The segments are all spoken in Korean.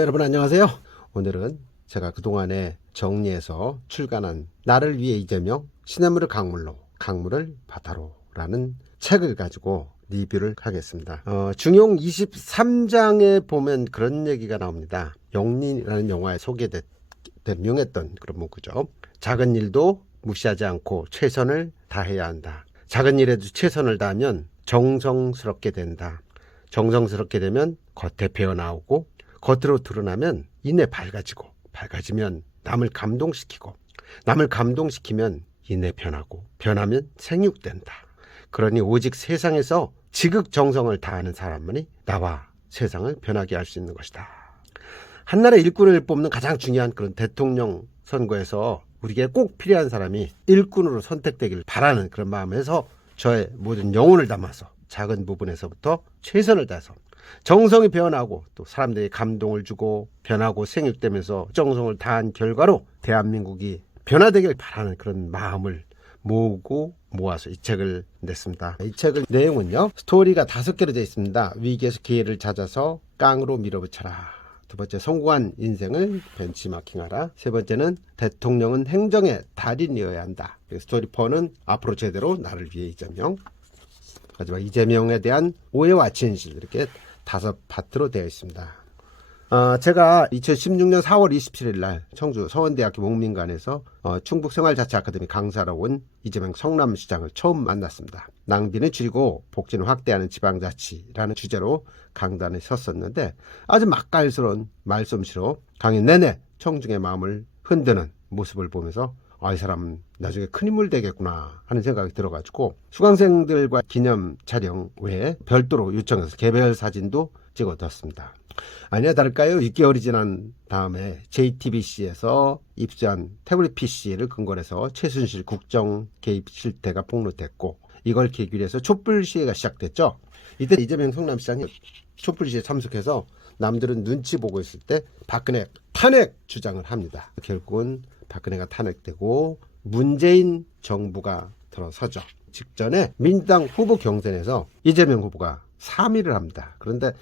여러분 안녕하세요. 오늘은 제가 그동안에 정리해서 출간한 나를 위해 이재명 시냇물을 강물로 강물을 바다로 라는 책을 가지고 리뷰를 하겠습니다. 중용 23장에 보면 그런 얘기가 나옵니다. 영린이라는 영화에 소개된 유명했던 그런 문구죠. 작은 일도 무시하지 않고 최선을 다해야 한다. 작은 일에도 최선을 다하면 정성스럽게 된다. 정성스럽게 되면 겉에 배어나오고 겉으로 드러나면 이내 밝아지고 밝아지면 남을 감동시키고 남을 감동시키면 이내 변하고 변하면 생육된다. 그러니 오직 세상에서 지극정성을 다하는 사람만이 나와 세상을 변하게 할 수 있는 것이다. 한나라의 일꾼을 뽑는 가장 중요한 그런 대통령 선거에서 우리에게 꼭 필요한 사람이 일꾼으로 선택되길 바라는 그런 마음에서 저의 모든 영혼을 담아서 작은 부분에서부터 최선을 다해서 정성이 배어나고 또 사람들이 감동을 주고 변하고 생육되면서 정성을 다한 결과로 대한민국이 변화되길 바라는 그런 마음을 모으고 모아서 이 책을 냈습니다. 이 책의 내용은요, 스토리가 5개로 되어 있습니다. 위기에서 기회를 찾아서 깡으로 밀어붙여라. 두 번째, 성공한 인생을 벤치마킹하라. 세 번째는 대통령은 행정의 달인이어야 한다. 스토리 4는 앞으로 제대로 나를 위해 이재명. 마지막 이재명에 대한 오해와 진실, 이렇게 5파트로 되어 있습니다. 제가 2016년 4월 27일 날 청주 서원대학교 목민관에서 충북생활자치 아카데미 강사로 온 이재명 성남시장을 처음 만났습니다. 낭비는 줄이고 복지는 확대하는 지방자치라는 주제로 강단에 섰었는데 아주 맛깔스러운 말솜씨로 강연 내내 청중의 마음을 흔드는 모습을 보면서 이 사람은 나중에 큰 인물 되겠구나 하는 생각이 들어가지고 수강생들과 기념 촬영 외에 별도로 요청해서 개별 사진도 찍어뒀습니다. 아니나 다를까요? 6개월이 지난 다음에 JTBC에서 입수한 태블릿 PC를 근거로 해서 최순실 국정 개입 실태가 폭로됐고 이걸 계기로 해서 촛불 시위가 시작됐죠. 이때 이재명 성남시장이 촛불 시위에 참석해서 남들은 눈치 보고 있을 때 박근혜 탄핵 주장을 합니다. 결국은 박근혜가 탄핵되고 문재인 정부가 들어서죠. 직전에 민주당 후보 경선에서 이재명 후보가 3위를 합니다. 그런데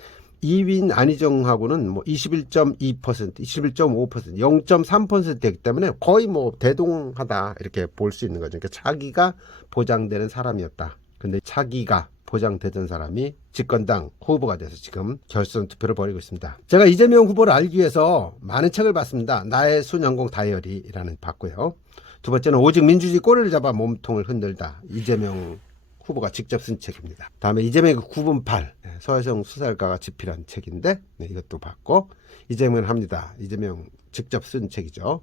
2위인 안희정하고는 뭐 21.2%, 21.5%, 0.3% 되기 때문에 거의 뭐 대동하다 이렇게 볼 수 있는 거죠. 그러니까 차기가 보장되는 사람이었다. 근데 차기가 보장되던 사람이 집권당 후보가 돼서 지금 결선 투표를 벌이고 있습니다. 제가 이재명 후보를 알기 위해서 많은 책을 봤습니다. 나의 순연공 다이어리라는 봤고요. 두 번째는 오직 민주주의 꼬리를 잡아 몸통을 흔들다. 이재명 후보가 직접 쓴 책입니다. 다음에 이재명의 9분팔 서혜성 수사일가가 집필한 책인데 이것도 봤고 이재명은 합니다. 이재명 직접 쓴 책이죠.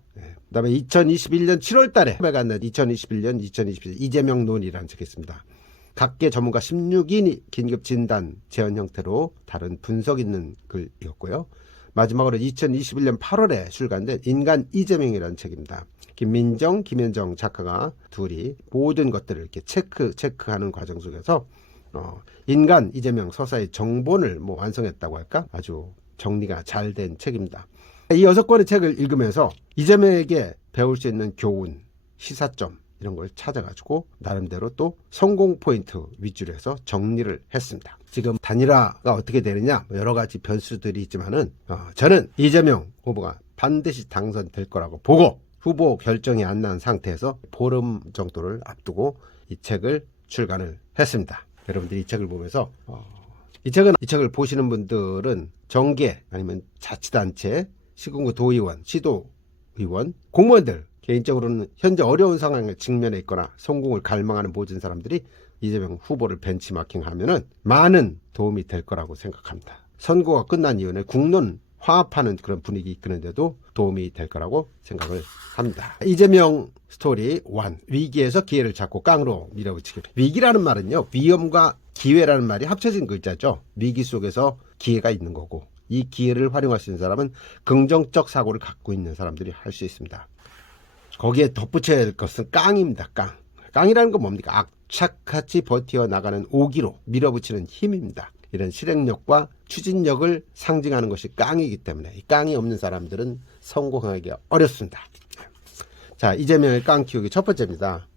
그다음에 2021년 7월 달에 발간된 2021년 2022 이재명 논이라는 책이 있습니다. 각계 전문가 16인이 긴급 진단 재현 형태로 다른 분석 있는 글이었고요. 마지막으로 2021년 8월에 출간된 인간 이재명이라는 책입니다. 김민정, 김현정 작가가 둘이 모든 것들을 이렇게 체크하는 과정 속에서 인간 이재명 서사의 정본을 완성했다고 할까? 아주 정리가 잘 된 책입니다. 이 6권의 책을 읽으면서 이재명에게 배울 수 있는 교훈, 시사점 이런 걸 찾아가지고 나름대로 또 성공 포인트 위주로 해서 정리를 했습니다. 지금 단일화가 어떻게 되느냐 여러 가지 변수들이 있지만은 저는 이재명 후보가 반드시 당선될 거라고 보고 후보 결정이 안 난 상태에서 보름 정도를 앞두고 이 책을 출간을 했습니다. 여러분들이 이 책을 보면서 이 책을 보시는 분들은 정계 아니면 자치단체, 시군구 도의원, 시도의원, 공무원들 개인적으로는 현재 어려운 상황에 직면해 있거나 성공을 갈망하는 모든 사람들이 이재명 후보를 벤치마킹하면은 많은 도움이 될 거라고 생각합니다. 선거가 끝난 이후에 국론 화합하는 그런 분위기 이끄는데도 도움이 될 거라고 생각을 합니다. 이재명 스토리 1. 위기에서 기회를 잡고 깡으로 밀어붙이기. 위기라는 말은요, 위험과 기회라는 말이 합쳐진 글자죠. 위기 속에서 기회가 있는 거고 이 기회를 활용할 수 있는 사람은 긍정적 사고를 갖고 있는 사람들이 할 수 있습니다. 거기에 덧붙여야 될 것은 깡입니다. 깡. 깡이라는 건 뭡니까? 악착같이 버텨나가는 오기로 밀어붙이는 힘입니다. 이런 실행력과 추진력을 상징하는 것이 깡이기 때문에 이 깡이 없는 사람들은 성공하기가 어렵습니다. 자, 이재명의 깡 키우기 첫 번째입니다.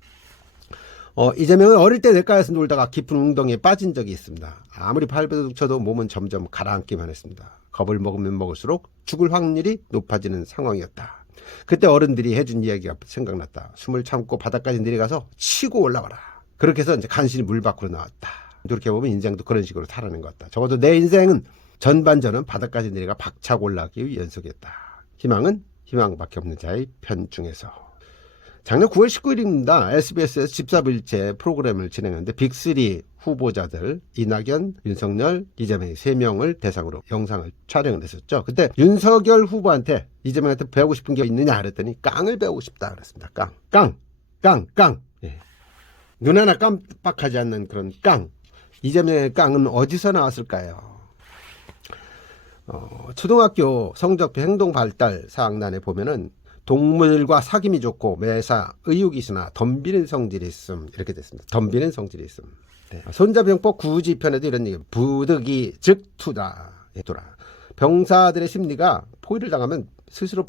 이재명은 어릴 때 냇가에서 놀다가 깊은 웅덩이에 빠진 적이 있습니다. 아무리 발버둥 쳐도 몸은 점점 가라앉기만 했습니다. 겁을 먹으면 먹을수록 죽을 확률이 높아지는 상황이었다. 그때 어른들이 해준 이야기가 생각났다. 숨을 참고 바닥까지 내려가서 치고 올라와라. 그렇게 해서 이제 간신히 물 밖으로 나왔다. 이렇게 보면 인생도 그런 식으로 살아낸 것 같다. 적어도 내 인생은 전반전은 바닥까지 내려가 박차고 올라가기 위해 연속이었다. 희망은 희망밖에 없는 자의 편 중에서. 작년 9월 19일입니다. SBS에서 집사부일체 프로그램을 진행하는데 빅3 후보자들 이낙연, 윤석열, 이재명이 3명을 대상으로 영상을 촬영을 했었죠. 그때 윤석열 후보한테 이재명한테 배우고 싶은 게 있느냐 그랬더니 깡을 배우고 싶다 그랬습니다. 깡. 예. 눈 하나 깜빡하지 않는 그런 깡. 이재명의 깡은 어디서 나왔을까요? 초등학교 성적표 행동발달 사학란에 보면은 동물과 사귐이 좋고 매사 의욕이 있으나 덤비는 성질이 있음 이렇게 됐습니다. 덤비는 성질이 있음. 네. 손자병법 구지편에도 이런 얘기. 부득이 즉 투다. 병사들의 심리가 포위를 당하면 스스로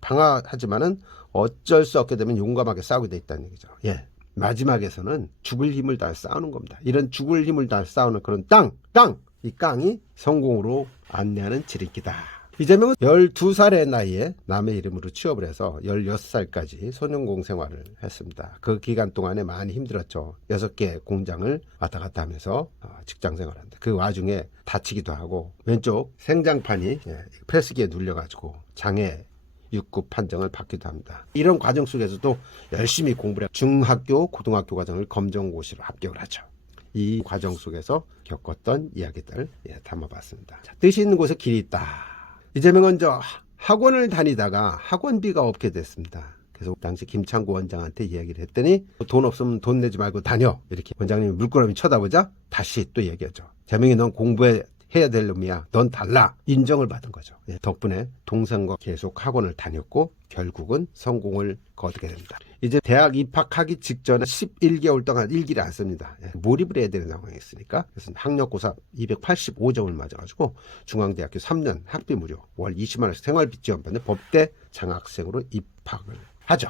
방어하지만은 어쩔 수 없게 되면 용감하게 싸우게 돼 있다는 얘기죠. 예. 마지막에서는 죽을 힘을 다해 싸우는 겁니다. 이런 죽을 힘을 다해 싸우는 그런 이 깡이 성공으로 안내하는 지름기다. 이재명은 12살의 나이에 남의 이름으로 취업을 해서 16살까지 소년공 생활을 했습니다. 그 기간 동안에 많이 힘들었죠. 6개 공장을 왔다 갔다 하면서 직장 생활을 하는데 그 와중에 다치기도 하고 왼쪽 생장판이 프레스기에 눌려가지고 장애 6급 판정을 받기도 합니다. 이런 과정 속에서도 열심히 공부를 해서 중학교, 고등학교 과정을 검정고시로 합격을 하죠. 이 과정 속에서 겪었던 이야기들 담아봤습니다. 자, 뜻이 있는 곳에 길이 있다. 이재명은 학원을 다니다가 학원비가 없게 됐습니다. 그래서 당시 김창구 원장한테 이야기를 했더니 돈 없으면 돈 내지 말고 다녀. 이렇게 원장님이 물끄러미 쳐다보자 다시 또 얘기하죠. 재명이 넌 공부해야 될 놈이야. 넌 달라. 인정을 받은 거죠. 덕분에 동생과 계속 학원을 다녔고 결국은 성공을 거두게 됩니다. 이제 대학 입학하기 직전에 11개월 동안 일기를 안 씁니다. 몰입을 해야 되는 상황이었으니까. 그래서 학력고사 285점을 맞아가지고 중앙대학교 3년 학비 무료, 월 20만 원씩 생활비 지원받는 법대 장학생으로 입학을 하죠.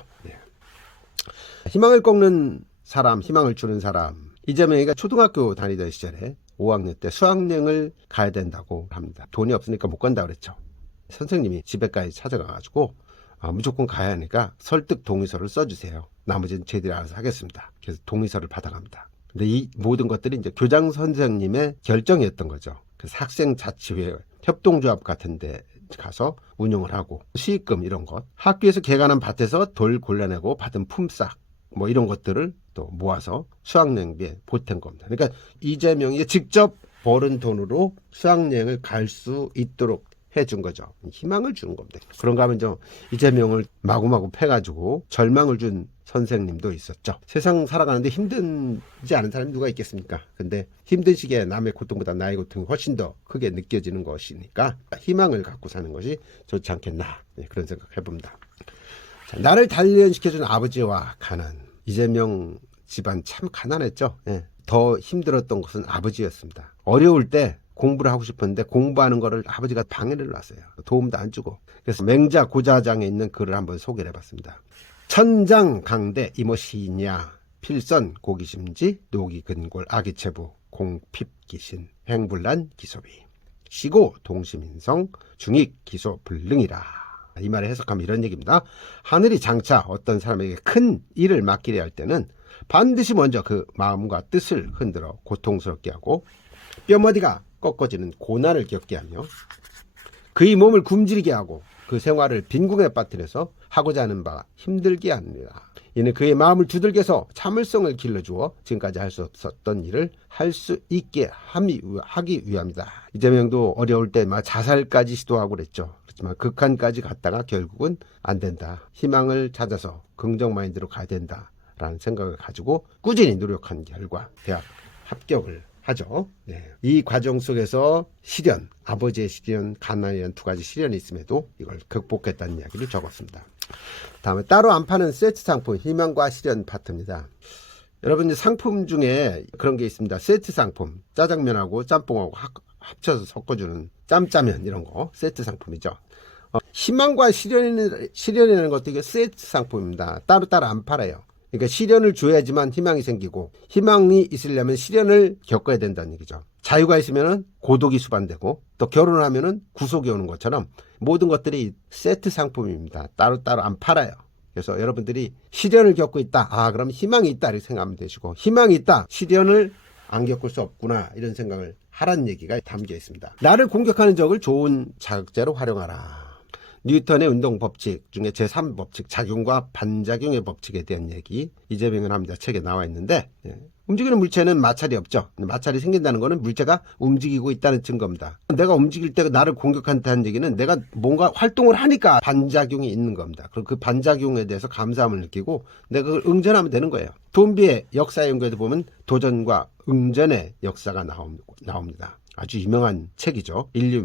희망을 꺾는 사람, 희망을 주는 사람. 이재명이가 초등학교 다니던 시절에 5학년 때 수학여행을 가야 된다고 합니다. 돈이 없으니까 못 간다고 그랬죠. 선생님이 집에까지 찾아가가지고 무조건 가야 하니까 설득 동의서를 써주세요. 나머지는 저희들이 알아서 하겠습니다. 그래서 동의서를 받아갑니다. 근데 이 모든 것들이 이제 교장 선생님의 결정이었던 거죠. 그래서 학생자치회, 협동조합 같은 데 가서 운영을 하고 수익금 이런 것, 학교에서 개간한 밭에서 돌 골라내고 받은 품삯 뭐 이런 것들을 또 모아서 수학여행비에 보탠 겁니다. 그러니까 이재명이 직접 벌은 돈으로 수학여행을 갈 수 있도록 해준 거죠. 희망을 주는 겁니다. 그런가 하면 이재명을 마구마구 패가지고 절망을 준 선생님도 있었죠. 세상 살아가는데 힘들지 않은 사람이 누가 있겠습니까? 근데 힘든 시기에 남의 고통보다 나의 고통이 훨씬 더 크게 느껴지는 것이니까 희망을 갖고 사는 것이 좋지 않겠나, 그런 생각 해봅니다. 자, 나를 단련시켜준 아버지와 가난. 이재명 집안 참 가난했죠. 더 힘들었던 것은 아버지였습니다. 어려울 때 공부를 하고 싶었는데 공부하는 거를 아버지가 방해를 놨어요. 도움도 안 주고. 그래서 맹자 고자장에 있는 글을 한번 소개를 해봤습니다. 천장강대 이모시냐 필선 고기심지 노기근골 아기체부 공핍기신 행불난 기소비 시고 동시민성 중익 기소 불능이라. 이 말을 해석하면 이런 얘기입니다. 하늘이 장차 어떤 사람에게 큰 일을 맡기려 할 때는 반드시 먼저 그 마음과 뜻을 흔들어 고통스럽게 하고 뼈머리가 꺾어지는 고난을 겪게 하며 그의 몸을 굶주리게 하고 그 생활을 빈궁에 빠뜨려서 하고자 하는 바 힘들게 합니다. 이는 그의 마음을 두들겨 서 참을성을 길러주어 지금까지 할 수 없었던 일을 할 수 있게 하기 위함이다. 이재명도 어려울 때 자살까지 시도하고 그랬죠. 그렇지만 극한까지 갔다가 결국은 안 된다. 희망을 찾아서 긍정 마인드로 가야 된다라는 생각을 가지고 꾸준히 노력한 결과 대학 합격을 하죠. 이 과정 속에서 시련, 아버지의 시련, 가난이라는 두 가지 시련이 있음에도 이걸 극복했다는 이야기를 적었습니다. 다음에 따로 안 파는 세트 상품, 희망과 시련 파트입니다. 여러분 상품 중에 그런 게 있습니다. 세트 상품, 짜장면하고 짬뽕하고 합쳐서 섞어주는 짬짜면 이런 거 세트 상품이죠. 희망과 시련이라는 것도 이게 세트 상품입니다. 따로따로 안 팔아요. 그러니까 시련을 줘야지만 희망이 생기고 희망이 있으려면 시련을 겪어야 된다는 얘기죠. 자유가 있으면 고독이 수반되고 또 결혼을 하면 구속이 오는 것처럼 모든 것들이 세트 상품입니다. 따로따로 안 팔아요. 그래서 여러분들이 시련을 겪고 있다. 아, 그럼 희망이 있다. 이렇게 생각하면 되시고 희망이 있다. 시련을 안 겪을 수 없구나. 이런 생각을 하라는 얘기가 담겨 있습니다. 나를 공격하는 적을 좋은 자극제로 활용하라. 뉴턴의 운동 법칙 중에 제3법칙 작용과 반작용의 법칙에 대한 얘기 이재명은 합니다. 책에 나와 있는데 움직이는 물체는 마찰이 없죠. 마찰이 생긴다는 것은 물체가 움직이고 있다는 증거입니다. 내가 움직일 때 나를 공격한다는 얘기는 내가 뭔가 활동을 하니까 반작용이 있는 겁니다. 그럼 그 반작용에 대해서 감사함을 느끼고 내가 그걸 응전하면 되는 거예요. 돈비의 역사 연구에도 보면 도전과 응전의 역사가 나옵니다. 아주 유명한 책이죠. 인류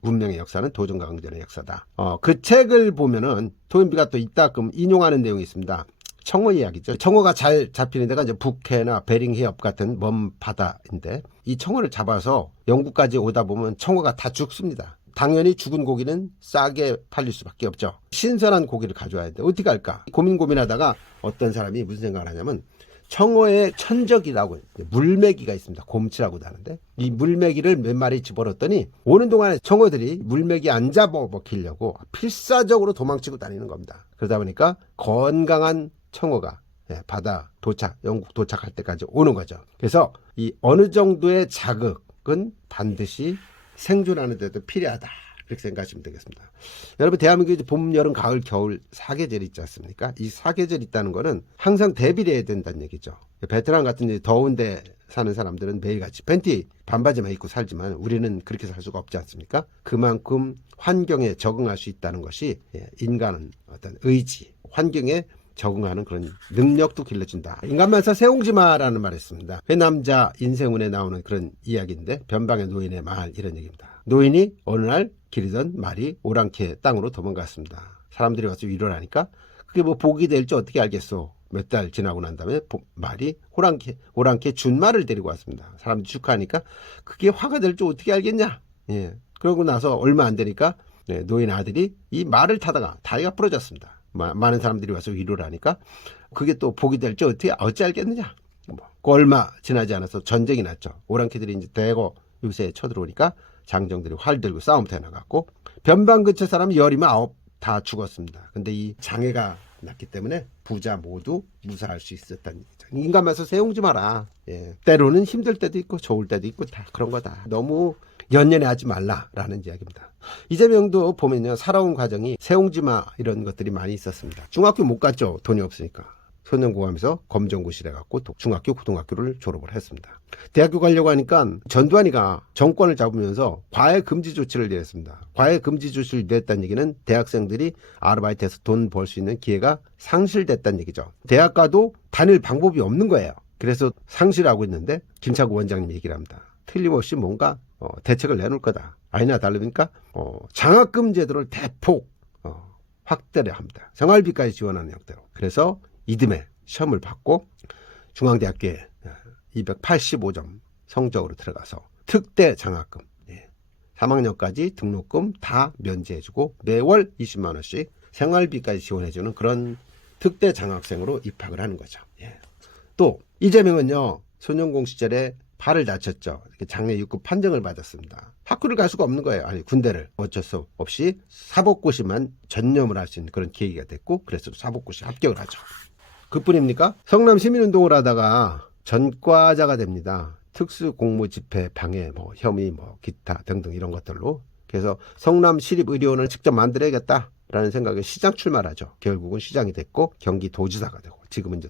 문명의 역사는 도전과 응전의 역사다. 그 책을 보면은 도인비가 또 이따금 인용하는 내용이 있습니다. 청어 이야기죠. 청어가 잘 잡히는 데가 이제 북해나 베링 해협 같은 먼 바다인데 이 청어를 잡아서 영국까지 오다 보면 청어가 다 죽습니다. 당연히 죽은 고기는 싸게 팔릴 수밖에 없죠. 신선한 고기를 가져와야 돼. 어떻게 할까? 고민하다가 어떤 사람이 무슨 생각을 하냐면 청어의 천적이라고 물메기가 있습니다. 곰치라고도 하는데 이 물메기를 몇 마리 집어넣었더니 오는 동안에 청어들이 물메기 안 잡아먹히려고 필사적으로 도망치고 다니는 겁니다. 그러다 보니까 건강한 청어가 바다 도착, 영국 도착할 때까지 오는 거죠. 그래서 이 어느 정도의 자극은 반드시 생존하는 데도 필요하다. 그렇게 생각하시면 되겠습니다. 여러분 대한민국에 봄, 여름, 가을, 겨울 사계절이 있지 않습니까? 이 사계절이 있다는 거는 항상 대비를 해야 된다는 얘기죠. 베트남 같은 더운데 사는 사람들은 매일같이 팬티 반바지만 입고 살지만 우리는 그렇게 살 수가 없지 않습니까? 그만큼 환경에 적응할 수 있다는 것이 인간은 어떤 의지, 환경에 적응하는 그런 능력도 길러준다. 인간만사 세옹지마라는 말을 했습니다. 회남자 인생운에 나오는 그런 이야기인데 변방의 노인의 말 이런 얘기입니다. 노인이 어느 날 기르던 말이 오랑캐 땅으로 도망갔습니다. 사람들이 와서 위로를 하니까 그게 뭐 복이 될지 어떻게 알겠소. 몇 달 지나고 난 다음에 말이 오랑캐 준말을 데리고 왔습니다. 사람들이 축하하니까 그게 화가 될지 어떻게 알겠냐. 그러고 나서 얼마 안 되니까 노인 아들이 이 말을 타다가 다리가 부러졌습니다. 많은 사람들이 와서 위로를 하니까 그게 또 복이 될지 어찌 알겠느냐. 그 얼마 지나지 않아서 전쟁이 났죠. 오랑캐들이 이제 대거 요새에 쳐들어오니까 장정들이 활 들고 싸움터에 나갔고 변방 근처 사람 19 다 죽었습니다. 근데 이 장애가 났기 때문에 부자 모두 무사할 수 있었다는 얘기죠. 인간만서 세웅지 마라. 때로는 힘들 때도 있고 좋을 때도 있고 다 그런 거다. 너무 연연해하지 말라라는 이야기입니다. 이재명도 보면요. 살아온 과정이 세옹지마 이런 것들이 많이 있었습니다. 중학교 못 갔죠. 돈이 없으니까. 소년고하면서 검정고시를 해갖고 중학교, 고등학교를 졸업을 했습니다. 대학교 가려고 하니까 전두환이가 정권을 잡으면서 과외 금지 조치를 내렸습니다. 과외 금지 조치를 냈다는 얘기는 대학생들이 아르바이트해서 돈 벌 수 있는 기회가 상실됐다는 얘기죠. 대학 가도 다닐 방법이 없는 거예요. 그래서 상실하고 있는데 김창구 원장님이 얘기를 합니다. 틀림없이 뭔가 대책을 내놓을 거다. 아니나 다르니까 장학금 제도를 대폭 확대를 합니다. 생활비까지 지원하는 형태로. 그래서 이듬해 시험을 받고 중앙대학교에 285점 성적으로 들어가서 특대 장학금 3학년까지 등록금 다 면제해주고 매월 20만 원씩 생활비까지 지원해주는 그런 특대 장학생으로 입학을 하는 거죠. 또 이재명은요. 소년공 시절에 발을 다쳤죠. 장례 6급 판정을 받았습니다. 학교를 갈 수가 없는 거예요. 아니 군대를 어쩔 수 없이 사법고시만 전념을 할 수 있는 그런 계기가 됐고 그래서 사법고시 합격을 하죠. 그뿐입니까? 성남 시민운동을 하다가 전과자가 됩니다. 특수공무집행 방해, 혐의, 기타 등등 이런 것들로. 그래서 성남 시립의료원을 직접 만들어야겠다라는 생각에 시장 출마하죠. 결국은 시장이 됐고 경기도지사가 되고 지금은 이제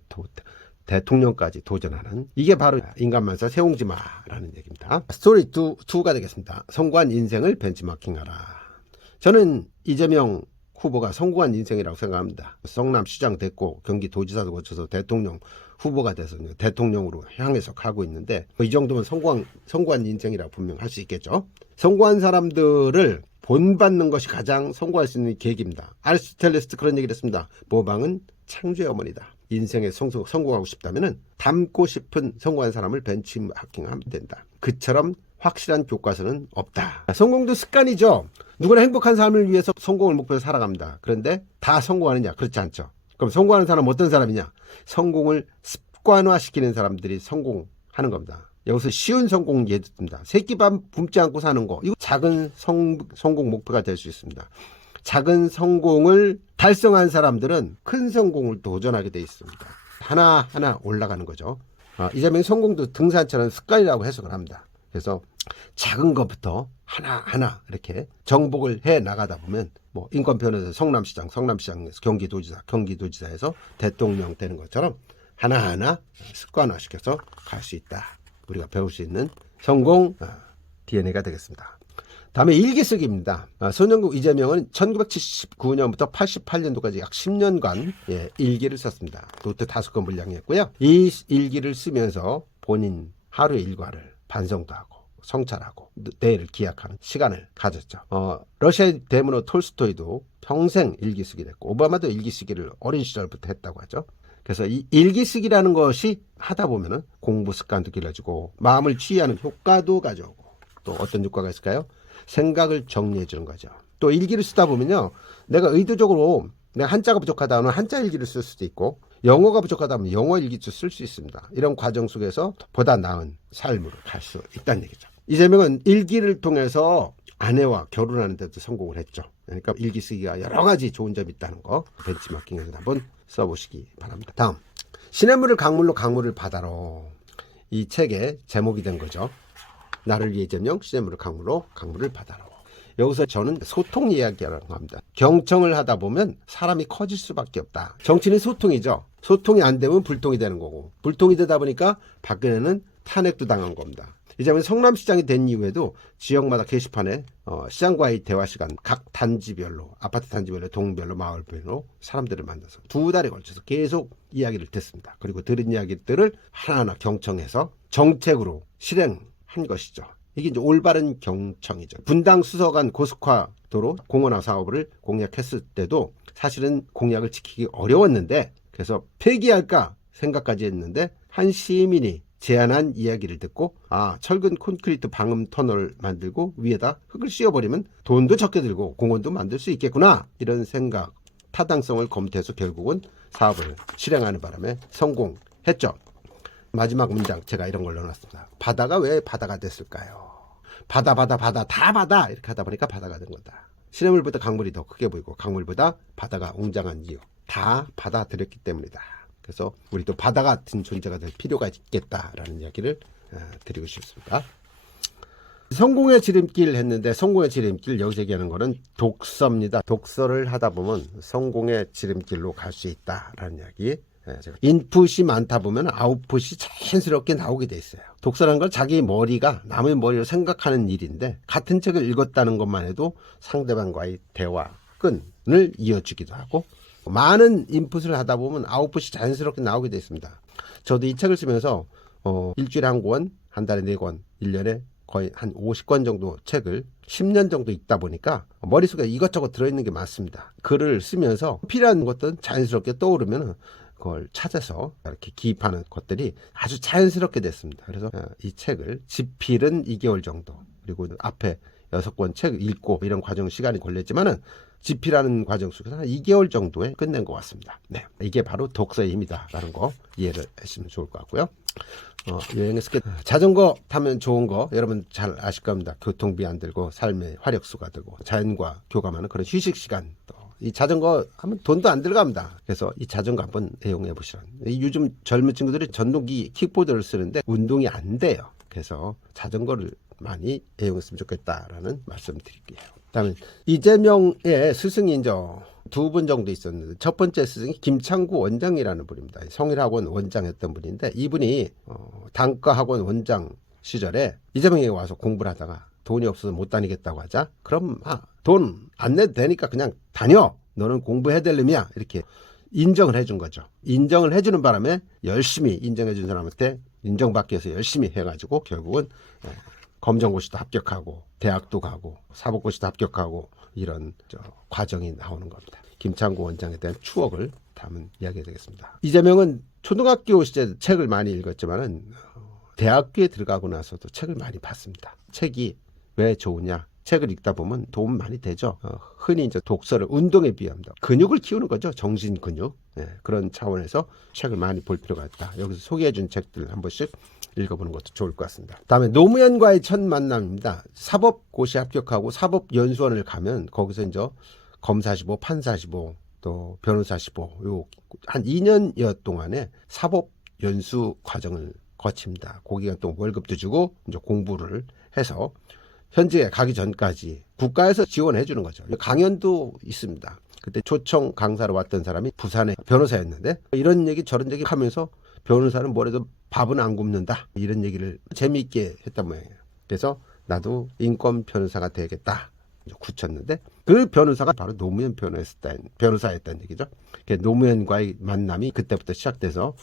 대통령까지 도전하는 이게 바로 인간만사 세옹지마라는 얘기입니다. 스토리 2가 되겠습니다. 성공한 인생을 벤치마킹하라. 저는 이재명 후보가 성공한 인생이라고 생각합니다. 성남시장 됐고 경기도지사도 거쳐서 대통령 후보가 돼서 대통령으로 향해서 가고 있는데 이 정도면 성공한 인생이라고 분명 할 수 있겠죠. 성공한 사람들을 본받는 것이 가장 성공할 수 있는 계기입니다. 아리스토텔레스도 그런 얘기를 했습니다. 모방은 창조의 어머니다. 인생에 성공하고 싶다면 닮고 싶은 성공한 사람을 벤치마킹하면 된다. 그처럼 확실한 교과서는 없다. 성공도 습관이죠. 누구나 행복한 삶을 위해서 성공을 목표로 살아갑니다. 그런데 다 성공하느냐? 그렇지 않죠. 그럼 성공하는 사람은 어떤 사람이냐? 성공을 습관화시키는 사람들이 성공하는 겁니다. 여기서 쉬운 성공 예도 듭니다. 새끼밥 굶지 않고 사는 거. 이거 작은 성공 목표가 될 수 있습니다. 작은 성공을 달성한 사람들은 큰 성공을 도전하게 돼 있습니다. 하나하나 올라가는 거죠. 이재명의 성공도 등산처럼 습관이라고 해석을 합니다. 그래서 작은 것부터 하나하나 이렇게 정복을 해 나가다 보면 뭐 인권편에서 성남시장에서 경기도지사에서 대통령 되는 것처럼 하나하나 습관화시켜서 갈 수 있다. 우리가 배울 수 있는 성공 DNA가 되겠습니다. 다음에 일기 쓰기입니다. 손영국 이재명은 1979년부터 88년도까지 약 10년간 일기를 썼습니다. 노트 5권 분량이었고요. 이 일기를 쓰면서 본인 하루의 일과를 반성도 하고 성찰하고 내일을 기약하는 시간을 가졌죠. 러시아의 대문호 톨스토이도 평생 일기 쓰기를 했고 오바마도 일기 쓰기를 어린 시절부터 했다고 하죠. 그래서 이 일기 쓰기라는 것이 하다 보면은 공부 습관도 길러지고 마음을 치유하는 효과도 가져오고 또 어떤 효과가 있을까요? 생각을 정리해 주는 거죠. 또 일기를 쓰다 보면요. 내가 의도적으로 내가 한자가 부족하다 하면 한자 일기를 쓸 수도 있고 영어가 부족하다 하면 영어 일기도 쓸 수 있습니다. 이런 과정 속에서 보다 나은 삶으로 갈 수 있다는 얘기죠. 이재명은 일기를 통해서 아내와 결혼하는 데도 성공을 했죠. 그러니까 일기 쓰기가 여러 가지 좋은 점이 있다는 거 벤치마킹에서 한번 써보시기 바랍니다. 다음 시냇물을 강물로 바다로 이 책의 제목이 된 거죠. 나를 위해 이재명 시냇물을 강물을 바다로. 여기서 저는 소통 이야기라고 합니다. 경청을 하다 보면 사람이 커질 수밖에 없다. 정치는 소통이죠. 소통이 안 되면 불통이 되는 거고 불통이 되다 보니까 박근혜는 탄핵도 당한 겁니다. 이제는 성남시장이 된 이후에도 지역마다 게시판에 시장과의 대화 시간 각 단지별로 아파트 단지별로 동별로 마을별로 사람들을 만나서 2달에 걸쳐서 계속 이야기를 듣습니다. 그리고 들은 이야기들을 하나하나 경청해서 정책으로 실행한 것이죠. 이게 이제 올바른 경청이죠. 분당 수서간 고속화도로 공원화 사업을 공약했을 때도 사실은 공약을 지키기 어려웠는데 그래서 폐기할까 생각까지 했는데 한 시민이 제안한 이야기를 듣고 철근 콘크리트 방음 터널 만들고 위에다 흙을 씌워버리면 돈도 적게 들고 공원도 만들 수 있겠구나 이런 생각 타당성을 검토해서 결국은 사업을 실행하는 바람에 성공했죠. 마지막 문장 제가 이런 걸 넣어놨습니다. 바다가 왜 바다가 됐을까요? 바다 다 바다 이렇게 하다 보니까 바다가 된 거다. 시냇물보다 강물이 더 크게 보이고 강물보다 바다가 웅장한 이유 다 받아들였기 때문이다. 그래서 우리도 바다 같은 존재가 될 필요가 있겠다라는 이야기를 드리고 싶습니다. 성공의 지름길 했는데 성공의 지름길 여기서 얘기하는 거는 독서입니다. 독서를 하다 보면 성공의 지름길로 갈 수 있다라는 이야기. 인풋이 많다 보면 아웃풋이 자연스럽게 나오게 돼 있어요. 독서라는 건 자기 머리가 남의 머리로 생각하는 일인데 같은 책을 읽었다는 것만 해도 상대방과의 대화 끈을 이어주기도 하고 많은 인풋을 하다 보면 아웃풋이 자연스럽게 나오게 돼 있습니다. 저도 이 책을 쓰면서 일주일에 한 권, 한 달에 4권, 1년에 거의 한 50권 정도 책을 10년 정도 읽다 보니까 머릿속에 이것저것 들어있는 게 많습니다. 글을 쓰면서 필요한 것들은 자연스럽게 떠오르면 그걸 찾아서 이렇게 기입하는 것들이 아주 자연스럽게 됐습니다. 그래서 이 책을 집필은 2개월 정도 그리고 앞에 6권 책 읽고 이런 과정 시간이 걸렸지만은 집필하는 과정 속에서 한 2개월 정도에 끝낸 것 같습니다. 네, 이게 바로 독서의 힘이다라는 거 이해를 하시면 좋을 것 같고요. 여행에서 자전거 타면 좋은 거 여러분 잘 아실 겁니다. 교통비 안 들고 삶의 화력수가 들고 자연과 교감하는 그런 휴식 시간 또 이 자전거 하면 돈도 안 들어갑니다. 그래서 이 자전거 한번 애용해 보시라는. 요즘 젊은 친구들이 전동기 킥보드를 쓰는데 운동이 안 돼요. 그래서 자전거를 많이 애용했으면 좋겠다라는 말씀 드릴게요. 다음에 이재명의 스승이 이제 2분 정도 있었는데 첫 번째 스승이 김창구 원장이라는 분입니다. 성일학원 원장했던 분인데 이분이 단과학원 원장 시절에 이재명이 와서 공부를 하다가 돈이 없어서 못 다니겠다고 하자 그럼 돈 안 내도 되니까 그냥 다녀 너는 공부해야 될 놈이야 이렇게 인정을 해준 거죠. 인정을 해주는 바람에 열심히 인정해준 사람한테 인정받기 위해서 열심히 해가지고 결국은 검정고시도 합격하고 대학도 가고 사법고시도 합격하고 이런 과정이 나오는 겁니다. 김창구 원장에 대한 추억을 담은 이야기가 되겠습니다. 이재명은 초등학교 시절 책을 많이 읽었지만은 대학교에 들어가고 나서도 책을 많이 봤습니다. 책이 왜 좋으냐? 책을 읽다 보면 도움 많이 되죠. 흔히 이제 독서를 운동에 비합니다. 근육을 키우는 거죠. 정신 근육. 예, 그런 차원에서 책을 많이 볼 필요가 있다. 여기서 소개해준 책들 한 번씩 읽어보는 것도 좋을 것 같습니다. 다음에 노무현과의 첫 만남입니다. 사법고시 합격하고 사법연수원을 가면 거기서 이제 검사시보, 판사시보, 또 변호사시보 요 한 2년여 동안에 사법연수 과정을 거칩니다. 그 기간 동안 월급도 주고 이제 공부를 해서 현직에 가기 전까지 국가에서 지원해 주는 거죠. 강연도 있습니다. 그때 초청 강사로 왔던 사람이 부산의 변호사였는데 이런 얘기 저런 얘기 하면서 변호사는 뭐래도 밥은 안 굶는다 이런 얘기를 재미있게 했단 모양이에요. 그래서 나도 인권 변호사가 되겠다 굳혔는데 그 변호사가 바로 노무현 변호사였다는 얘기죠. 노무현과의 만남이 그때부터 시작돼서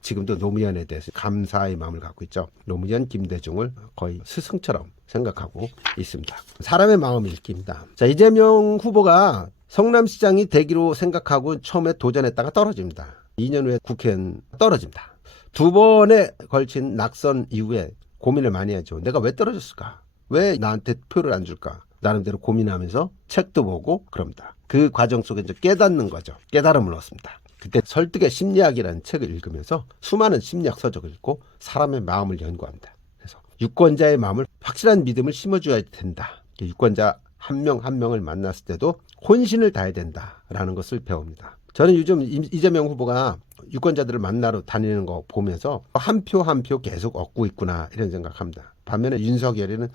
지금도 노무현에 대해서 감사의 마음을 갖고 있죠. 노무현, 김대중을 거의 스승처럼 생각하고 있습니다. 사람의 마음을 읽힙니다. 자, 이재명 후보가 성남시장이 되기로 생각하고 처음에 도전했다가 떨어집니다. 2년 후에 국회의원 떨어집니다. 두 번에 걸친 낙선 이후에 고민을 많이 하죠. 내가 왜 떨어졌을까? 왜 나한테 표를 안 줄까? 나름대로 고민하면서 책도 보고 그럽니다. 그 과정 속에 이제 깨닫는 거죠. 깨달음을 얻습니다. 그때 설득의 심리학이라는 책을 읽으면서 수많은 심리학 서적을 읽고 사람의 마음을 연구합니다. 그래서 유권자의 마음을 확실한 믿음을 심어줘야 된다. 유권자 한 명 한 명을 만났을 때도 혼신을 다해야 된다라는 것을 배웁니다. 저는 요즘 이재명 후보가 유권자들을 만나러 다니는 거 보면서 한 표 한 표 계속 얻고 있구나 이런 생각합니다. 반면에 윤석열이는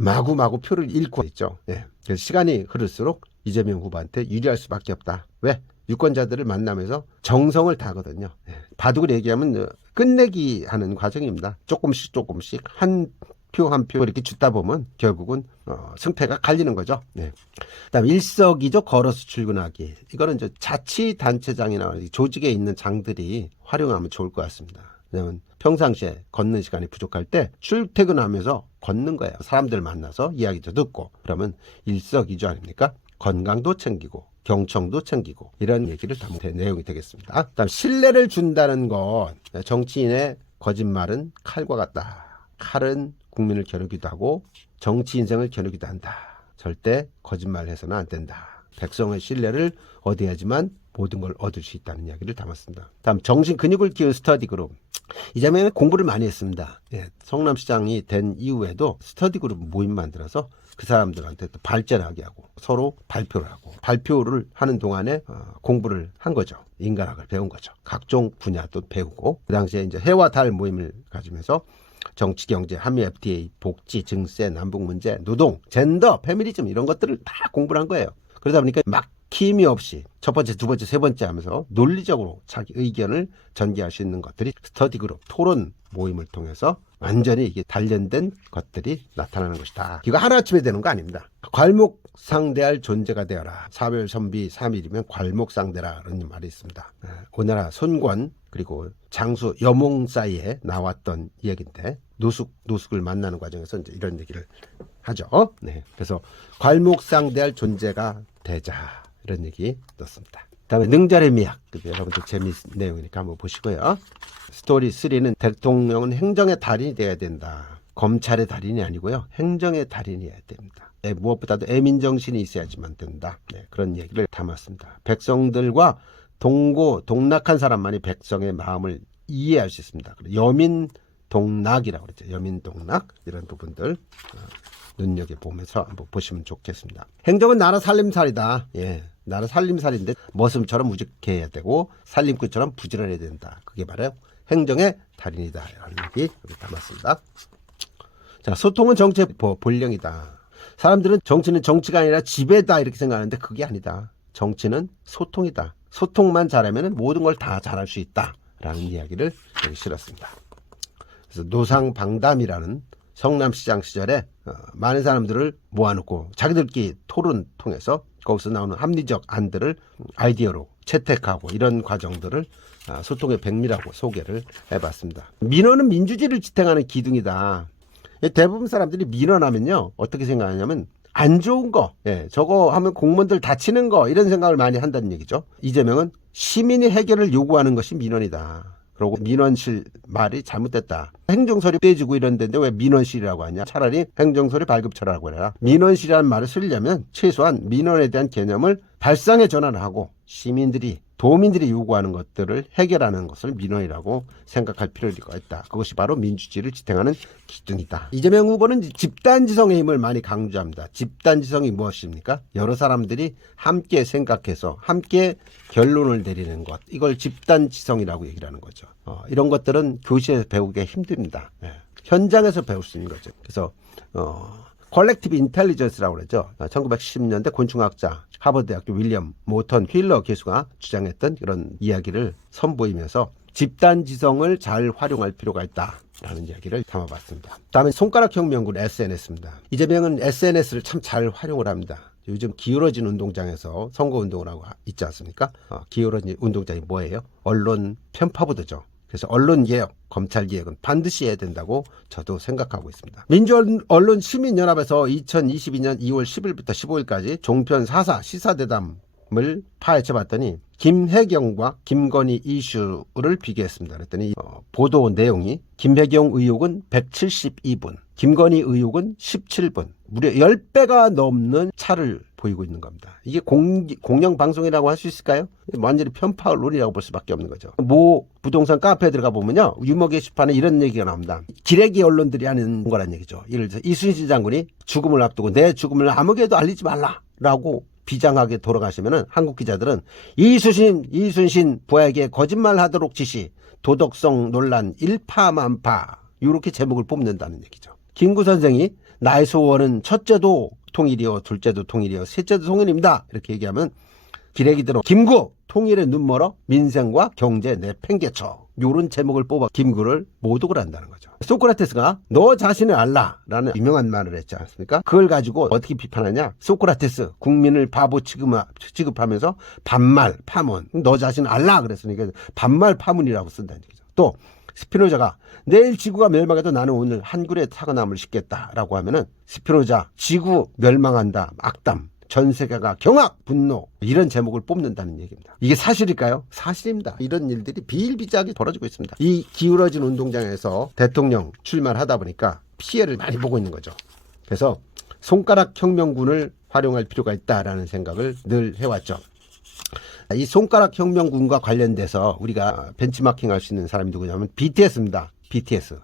마구마구 표를 잃고 있죠. 예. 그래서 시간이 흐를수록 이재명 후보한테 유리할 수밖에 없다. 왜? 유권자들을 만나면서 정성을 다하거든요. 예. 바둑을 얘기하면 끝내기 하는 과정입니다. 조금씩 한 표 한 표 이렇게 주다 보면 결국은 승패가 갈리는 거죠. 네. 그다음 일석이조 걸어서 출근하기. 이거는 이제 자치단체장이나 조직에 있는 장들이 활용하면 좋을 것 같습니다. 왜냐하면 평상시에 걷는 시간이 부족할 때 출퇴근하면서 걷는 거예요. 사람들 만나서 이야기도 듣고 그러면 일석이조 아닙니까? 건강도 챙기고 경청도 챙기고 이런 얘기를 담은 내용이 되겠습니다. 그다음 신뢰를 준다는 건 정치인의 거짓말은 칼과 같다. 칼은 국민을 겨누기도 하고 정치 인생을 겨누기도 한다. 절대 거짓말해서는 안 된다. 백성의 신뢰를 얻어야지만 모든 걸 얻을 수 있다는 이야기를 담았습니다. 다음 정신 근육을 키운 스터디 그룹. 이재명이 공부를 많이 했습니다. 예, 성남시장이 된 이후에도 스터디 그룹 모임 만들어서 그 사람들한테 또 발전하게 하고 서로 발표를 하고 발표를 하는 동안에 공부를 한 거죠. 인간학을 배운 거죠. 각종 분야도 배우고 그 당시에 이제 해와 달 모임을 가지면서 정치, 경제, 한미 FTA, 복지, 증세, 남북 문제, 노동, 젠더, 페미니즘 이런 것들을 다 공부를 한 거예요. 그러다 보니까 막힘이 없이 첫 번째, 두 번째, 세 번째 하면서 논리적으로 자기 의견을 전개할 수 있는 것들이 스터디 그룹, 토론 모임을 통해서 완전히 이게 단련된 것들이 나타나는 것이다. 이거 하루아침에 되는 거 아닙니다. 괄목상대할 존재가 되어라. 사별선비 3일이면 괄목상대라 라는 말이 있습니다. 오나라 손권 그리고 장수 여몽 사이에 나왔던 이야기인데 노숙을 만나는 과정에서 이제 이런 얘기를 하죠. 네. 그래서 괄목상대할 존재가 되자 이런 얘기 넣습니다. 다음에 능자의 미학. 여러분들 재미있는 내용이니까 한번 보시고요. 스토리 3는 대통령은 행정의 달인이 돼야 된다. 검찰의 달인이 아니고요. 행정의 달인이어야 됩니다. 무엇보다도 애민정신이 있어야지만 된다. 네, 그런 얘기를 담았습니다. 백성들과 동락한 사람만이 백성의 마음을 이해할 수 있습니다. 여민동락이라고 그러죠. 여민동락 이런 부분들 눈여겨보면서 한번 보시면 좋겠습니다. 행정은 나라 살림살이다. 예, 나라 살림살인데 머슴처럼 우직해야 되고 살림꾼처럼 부지런해야 된다. 그게 바로 행정의 달인이다. 라는 얘기 여기 담았습니다. 자, 소통은 정치의 본령이다. 사람들은 정치는 정치가 아니라 지배다 이렇게 생각하는데 그게 아니다. 정치는 소통이다. 소통만 잘하면 모든 걸 다 잘할 수 있다. 라는 이야기를 여기 실었습니다. 그래서 노상방담이라는 성남시장 시절에 많은 사람들을 모아놓고 자기들끼리 토론 통해서 거기서 나오는 합리적 안들을 아이디어로 채택하고 이런 과정들을 소통의 백미라고 소개를 해봤습니다. 민원은 민주주의를 지탱하는 기둥이다. 대부분 사람들이 민원하면요 어떻게 생각하냐면 안 좋은 거, 예, 저거 하면 공무원들 다치는 거 이런 생각을 많이 한다는 얘기죠. 이재명은 시민이 해결을 요구하는 것이 민원이다. 그리고 민원실 말이 잘못됐다. 행정서류 떼지고 이런 데인데 왜 민원실이라고 하냐. 차라리 행정서류 발급처라고 해라. 민원실이라는 말을 쓰려면 최소한 민원에 대한 개념을 발상에 전환하고 시민들이 도민들이 요구하는 것들을 해결하는 것을 민원이라고 생각할 필요가 있다. 그것이 바로 민주주의를 지탱하는 기둥이다. 이재명 후보는 집단지성의 힘을 많이 강조합니다. 집단지성이 무엇입니까? 여러 사람들이 함께 생각해서 함께 결론을 내리는 것. 이걸 집단지성이라고 얘기를 하는 거죠. 이런 것들은 교실에서 배우기가 힘듭니다. 현장에서 배울 수 있는 거죠. 그래서 컬렉티브 인텔리전스라고 그러죠. 1910년대 곤충학자 하버드대학교 윌리엄 모턴 휠러 교수가 주장했던 그런 이야기를 선보이면서 집단지성을 잘 활용할 필요가 있다라는 이야기를 담아봤습니다. 다음에 손가락혁명군 SNS입니다. 이재명은 SNS를 참 잘 활용을 합니다. 요즘 기울어진 운동장에서 선거운동을 하고 있지 않습니까? 기울어진 운동장이 뭐예요? 언론 편파보도죠. 그래서 언론개혁, 검찰개혁은 반드시 해야 된다고 저도 생각하고 있습니다. 민주언론시민연합에서 2022년 2월 10일부터 15일까지 종편 4사 시사대담을 파헤쳐봤더니 김혜경과 김건희 이슈를 비교했습니다. 그랬더니 보도 내용이 김혜경 의혹은 172분, 김건희 의혹은 17분, 무려 10배가 넘는 차를 보이고 있는 겁니다. 이게 공영방송이라고 할 수 있을까요? 완전히 편파론이라고 볼 수밖에 없는 거죠. 모 부동산 카페에 들어가 보면요, 유머 게시판에 이런 얘기가 나옵니다. 기레기 언론들이 하는 거란 얘기죠. 예를 들어서 이순신 장군이 죽음을 앞두고 내 죽음을 아무에게도 알리지 말라라고 비장하게 돌아가시면은 한국 기자들은 이순신 부하에게 거짓말하도록 지시, 도덕성 논란 일파만파, 이렇게 제목을 뽑는다는 얘기죠. 김구 선생이 나의 소원은 첫째도 통일이요, 둘째도 통일이요, 셋째도 통일입니다. 이렇게 얘기하면 기레기들은 김구 통일에 눈멀어 민생과 경제 내팽개쳐, 요런 제목을 뽑아 김구를 모독을 한다는 거죠. 소크라테스가 너 자신을 알라라는 유명한 말을 했지 않습니까? 그걸 가지고 어떻게 비판하냐. 소크라테스 국민을 바보 취급하면서 반말 파문, 너 자신을 알라 그랬으니까 반말 파문이라고 쓴다는 얘기죠. 또 스피노자가 내일 지구가 멸망해도 나는 오늘 한 그루의 사과나무를 심겠다라고 하면은 스피노자 지구 멸망한다, 악담, 전 세계가 경악, 분노, 이런 제목을 뽑는다는 얘기입니다. 이게 사실일까요? 사실입니다. 이런 일들이 비일비재하게 벌어지고 있습니다. 이 기울어진 운동장에서 대통령 출마를 하다 보니까 피해를 많이 보고 있는 거죠. 그래서 손가락 혁명군을 활용할 필요가 있다라는 생각을 늘 해왔죠. 이 손가락 혁명군과 관련돼서 우리가 벤치마킹 할 수 있는 사람이 누구냐면 BTS입니다. BTS.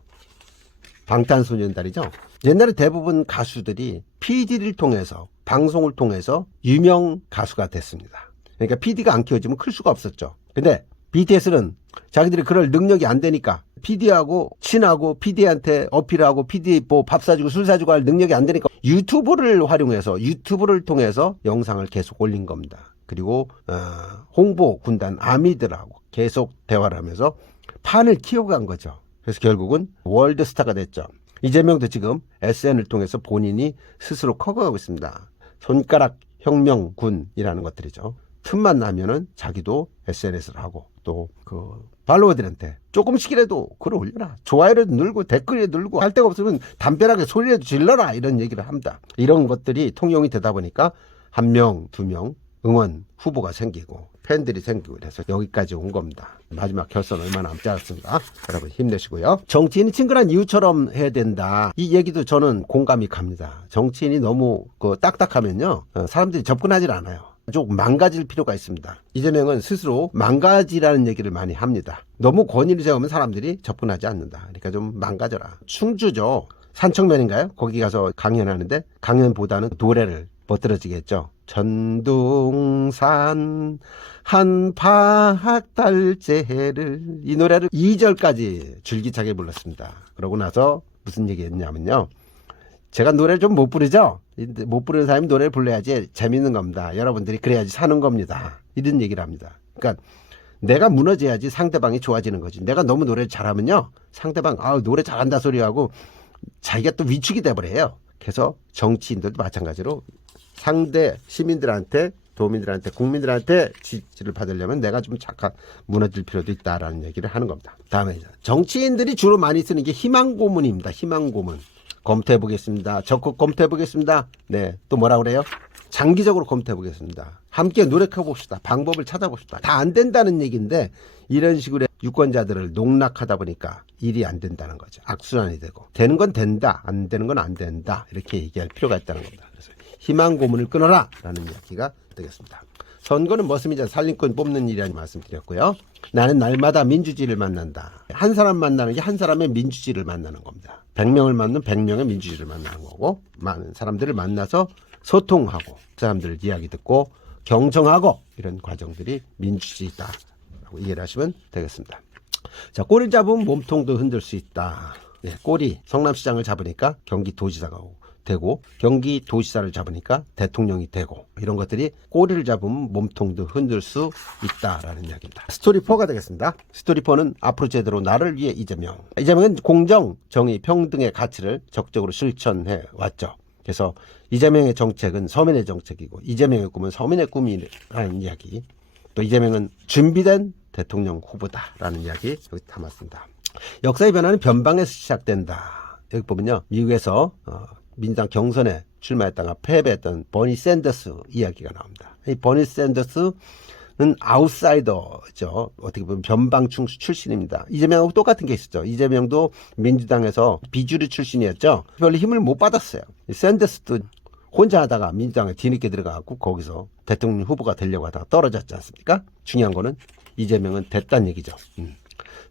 방탄소년단이죠. 옛날에 대부분 가수들이 PD를 통해서, 방송을 통해서 유명 가수가 됐습니다. 그러니까 PD가 안 키워지면 클 수가 없었죠. 근데 BTS는 자기들이 그럴 능력이 안 되니까 PD하고 친하고 PD한테 어필하고 PD 뭐 밥 사주고 술 사주고 할 능력이 안 되니까 유튜브를 활용해서, 유튜브를 통해서 영상을 계속 올린 겁니다. 그리고 홍보 군단 아미들하고 계속 대화를 하면서 판을 키워간 거죠. 그래서 결국은 월드스타가 됐죠. 이재명도 지금 SN을 통해서 본인이 스스로 커버하고 있습니다. 손가락 혁명군이라는 것들이죠. 틈만 나면은 자기도 SNS를 하고 또 그 팔로워들한테 조금씩이라도 글을 올려라, 좋아요라도 늘고 댓글이라도 늘고, 할 데가 없으면 담벼락에 소리라도 질러라, 이런 얘기를 합니다. 이런 것들이 통용이 되다 보니까 한 명, 두 명 응원 후보가 생기고 팬들이 생기고 그래서 여기까지 온 겁니다. 마지막 결선 얼마 남지 않았습니다. 여러분 힘내시고요. 정치인이 친근한 이웃처럼 해야 된다, 이 얘기도 저는 공감이 갑니다. 정치인이 너무 딱딱하면요, 사람들이 접근하지 않아요. 좀 망가질 필요가 있습니다. 이재명은 스스로 망가지라는 얘기를 많이 합니다. 너무 권위를 세우면 사람들이 접근하지 않는다. 그러니까 좀 망가져라. 충주죠. 산청면인가요? 거기 가서 강연하는데 강연보다는 노래를 멋들어지겠죠. 전둥산 한파달째를, 이 노래를 2절까지 줄기차게 불렀습니다. 그러고 나서 무슨 얘기했냐면요, 제가 노래를 좀 못 부르죠? 못 부르는 사람이 노래를 불러야지 재밌는 겁니다. 여러분들이 그래야지 사는 겁니다. 이런 얘기를 합니다. 그러니까 내가 무너져야지 상대방이 좋아지는 거지. 내가 너무 노래를 잘하면요, 상대방 노래 잘한다 소리하고 자기가 또 위축이 돼버려요. 그래서 정치인들도 마찬가지로 상대 시민들한테, 도민들한테, 국민들한테 지지를 받으려면 내가 좀 무너질 필요도 있다라는 얘기를 하는 겁니다. 다음에 정치인들이 주로 많이 쓰는 게 희망고문입니다. 희망고문. 검토해 보겠습니다. 적극 검토해 보겠습니다. 네, 또 뭐라 그래요? 장기적으로 검토해 보겠습니다. 함께 노력해 봅시다. 방법을 찾아봅시다. 다 안 된다는 얘기인데 이런 식으로 유권자들을 농락하다 보니까 일이 안 된다는 거죠. 악순환이 되고 되는 건 된다, 안 되는 건 안 된다 이렇게 얘기할 필요가 있다는 겁니다. 그래서 희망 고문을 끊어라 라는 이야기가 되겠습니다. 선거는 머슴이자 살림꾼 뽑는 일이라는 말씀드렸고요. 나는 날마다 민주주의를 만난다. 한 사람 만나는 게 한 사람의 민주주의를 만나는 겁니다. 100명을 만나면 100명의 민주주의를 만나는 거고 많은 사람들을 만나서 소통하고 그 사람들 이야기 듣고 경청하고 이런 과정들이 민주주의다 라고 이해를 하시면 되겠습니다. 자, 꼬리를 잡으면 몸통도 흔들 수 있다. 네, 꼬리 성남시장을 잡으니까 경기도지사가 되고 경기도지사를 잡으니까 대통령이 되고 이런 것들이 꼬리를 잡으면 몸통도 흔들 수 있다라는 이야기입니다. 스토리 4가 되겠습니다. 스토리 4는 앞으로 제대로 나를 위해 이재명. 이재명은 공정, 정의, 평등의 가치를 적극적으로 실천해 왔죠. 그래서 이재명의 정책은 서민의 정책이고 이재명의 꿈은 서민의 꿈이라는 이야기. 또 이재명은 준비된 대통령 후보다라는 이야기 여기 담았습니다. 역사의 변화는 변방에서 시작된다. 여기 보면요. 미국에서 민주당 경선에 출마했다가 패배했던 버니 샌더스 이야기가 나옵니다. 이 버니 샌더스는 아웃사이더죠. 어떻게 보면 변방 출신입니다. 이재명하고 똑같은 게 있었죠. 이재명도 민주당에서 비주류 출신이었죠. 별로 힘을 못 받았어요. 샌더스도 혼자 하다가 민주당에 뒤늦게 들어가고 거기서 대통령 후보가 되려고 하다가 떨어졌지 않습니까? 중요한 거는 이재명은 됐다는 얘기죠.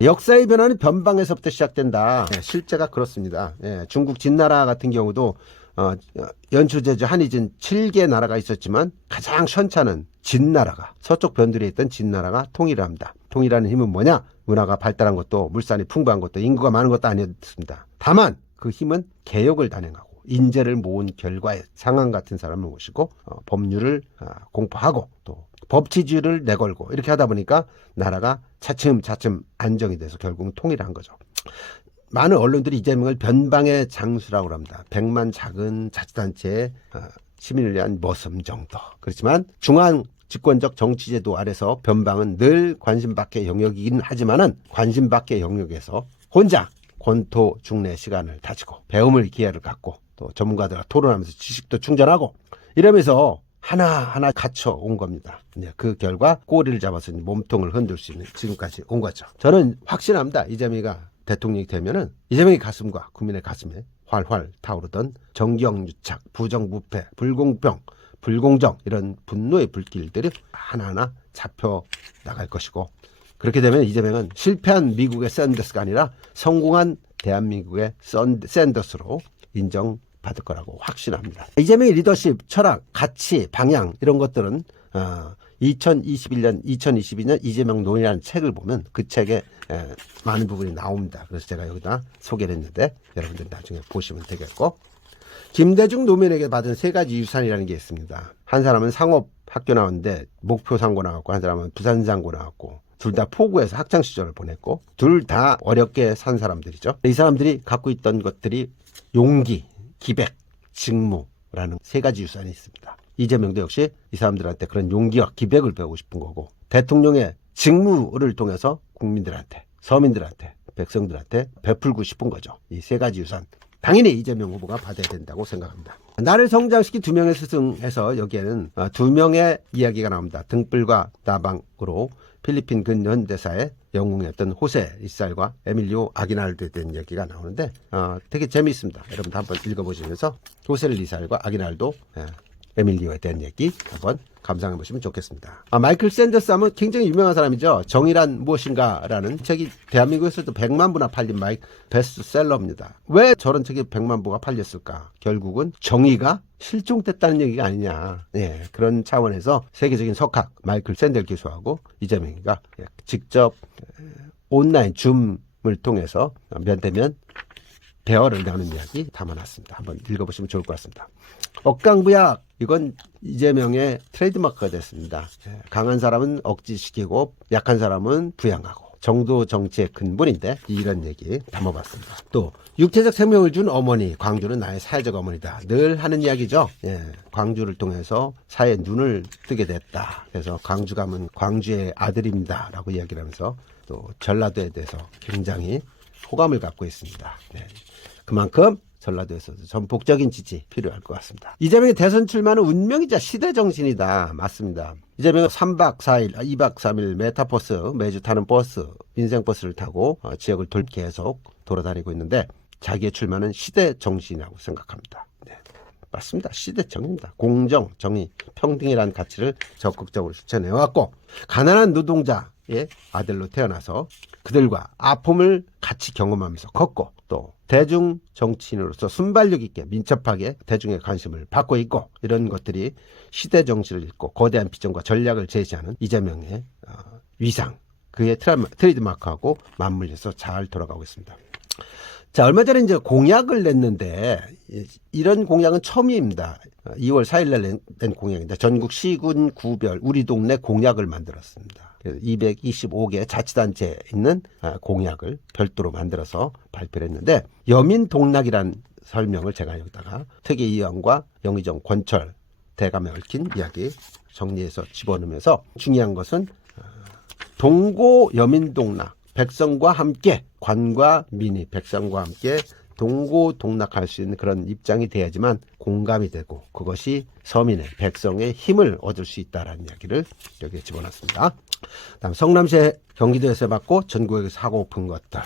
역사의 변화는 변방에서부터 시작된다. 네, 실제가 그렇습니다. 예, 중국 진나라 같은 경우도 연초제주 한이진 7개 나라가 있었지만 가장 현찮은 진나라가 서쪽 변두리에 있던 진나라가 통일을 합니다. 통일하는 힘은 뭐냐? 문화가 발달한 것도 물산이 풍부한 것도 인구가 많은 것도 아니었습니다. 다만 그 힘은 개혁을 단행하고 인재를 모은 결과에 상한 같은 사람을 모시고 법률을 공포하고 또 법치주의를 내걸고 이렇게 하다 보니까 나라가 차츰차츰 안정이 돼서 결국은 통일한 거죠. 많은 언론들이 이재명을 변방의 장수라고 합니다. 100만 작은 자치단체의 시민을 위한 머슴 정도. 그렇지만 중앙 집권적 정치제도 아래서 변방은 늘 관심 밖의 영역이긴 하지만은 관심 밖의 영역에서 혼자 권토 중래 시간을 다지고 배움을 기회를 갖고 또 전문가들과 토론하면서 지식도 충전하고 이러면서 하나하나 갖춰 온 겁니다. 그 결과 꼬리를 잡아서 몸통을 흔들 수 있는 지금까지 온 거죠. 저는 확신합니다. 이재명이가 대통령이 되면은 이재명의 가슴과 국민의 가슴에 활활 타오르던 정경유착, 부정부패, 불공평, 불공정 이런 분노의 불길들이 하나하나 잡혀 나갈 것이고 그렇게 되면 이재명은 실패한 미국의 샌더스가 아니라 성공한 대한민국의 샌더스로 인정받을 거라고 확신합니다. 이재명의 리더십, 철학, 가치, 방향 이런 것들은 2021년, 2022년 이재명 논의라는 책을 보면 그 책에 많은 부분이 나옵니다. 그래서 제가 여기다 소개를 했는데 여러분들 나중에 보시면 되겠고 김대중 노무현에게 받은 3가지 유산이라는 게 있습니다. 한 사람은 상업학교 나왔는데 목표 상고 나왔고 한 사람은 부산 상고 나왔고 둘 다 포구에서 학창시절을 보냈고 둘 다 어렵게 산 사람들이죠. 이 사람들이 갖고 있던 것들이 용기, 기백, 직무라는 3가지 유산이 있습니다. 이재명도 역시 이 사람들한테 그런 용기와 기백을 배우고 싶은 거고 대통령의 직무를 통해서 국민들한테, 서민들한테, 백성들한테 베풀고 싶은 거죠. 이 3가지 유산. 당연히 이재명 후보가 받아야 된다고 생각합니다. 나를 성장시킨 2명의 스승에서 여기에는 2명의 이야기가 나옵니다. 등불과 나방으로 필리핀 근현대사의 영웅이었던 호세 리살과 에밀리오 아기날드에 대한 얘기가 나오는데 되게 재미있습니다. 여러분도 한번 읽어보시면서 호세 리살과 아기날도 에밀리오에 대한 얘기 한번 감상해 보시면 좋겠습니다. 마이클 샌더스 하면 굉장히 유명한 사람이죠. 정의란 무엇인가라는 책이 대한민국에서도 100만 부나 팔린 베스트셀러입니다. 왜 저런 책이 100만 부가 팔렸을까? 결국은 정의가 실종됐다는 얘기가 아니냐. 그런 차원에서 세계적인 석학 마이클 샌델 교수하고 이재명이가 직접 온라인 줌을 통해서 면대면 대화를 나눈 이야기 담아놨습니다. 한번 읽어보시면 좋을 것 같습니다. 억강부약 이건 이재명의 트레이드마크가 됐습니다. 강한 사람은 억지시키고 약한 사람은 부양하고 정도 정치의 근본인데 이런 얘기 담아봤습니다. 또 육체적 생명을 준 어머니 광주는 나의 사회적 어머니다. 늘 하는 이야기죠. 광주를 통해서 사회의 눈을 뜨게 됐다. 그래서 광주 가면 광주의 아들입니다 라고 이야기를 하면서 또 전라도에 대해서 굉장히 호감을 갖고 있습니다. 그만큼 전라도에서도 전폭적인 지지 필요할 것 같습니다. 이재명의 대선 출마는 운명이자 시대정신이다. 맞습니다. 이재명은 3박 4일, 2박 3일 메타버스, 매주 타는 버스, 인생버스를 타고 지역을 계속 돌아다니고 있는데 자기의 출마는 시대정신이라고 생각합니다. 네. 맞습니다. 시대정입니다. 공정, 정의, 평등이라는 가치를 적극적으로 실천해왔고 가난한 노동자의 아들로 태어나서 그들과 아픔을 같이 경험하면서 컸고 또 대중 정치인으로서 순발력 있게 민첩하게 대중의 관심을 받고 있고 이런 것들이 시대정신을 읽고 거대한 비전과 전략을 제시하는 이재명의 위상, 그의 트레이드마크하고 맞물려서 잘 돌아가고 있습니다. 자, 얼마 전에 이제 공약을 냈는데 이런 공약은 처음입니다. 2월 4일 날 낸 공약인데 전국 시군 구별 우리 동네 공약을 만들었습니다. 225개 자치단체에 있는 공약을 별도로 만들어서 발표를 했는데 여민동락이란 설명을 제가 여기다가 특위위원과 영의정 권철 대감에 얽힌 이야기 정리해서 집어넣으면서 중요한 것은 동고 여민동락 백성과 함께 관과 민이 백성과 함께 동고동락할 수 있는 그런 입장이 돼야지만 공감이 되고 그것이 서민의 백성의 힘을 얻을 수 있다라는 이야기를 여기에 집어넣습니다. 다음 성남시에 경기도에서 받고 전국에서 하고 픈 것들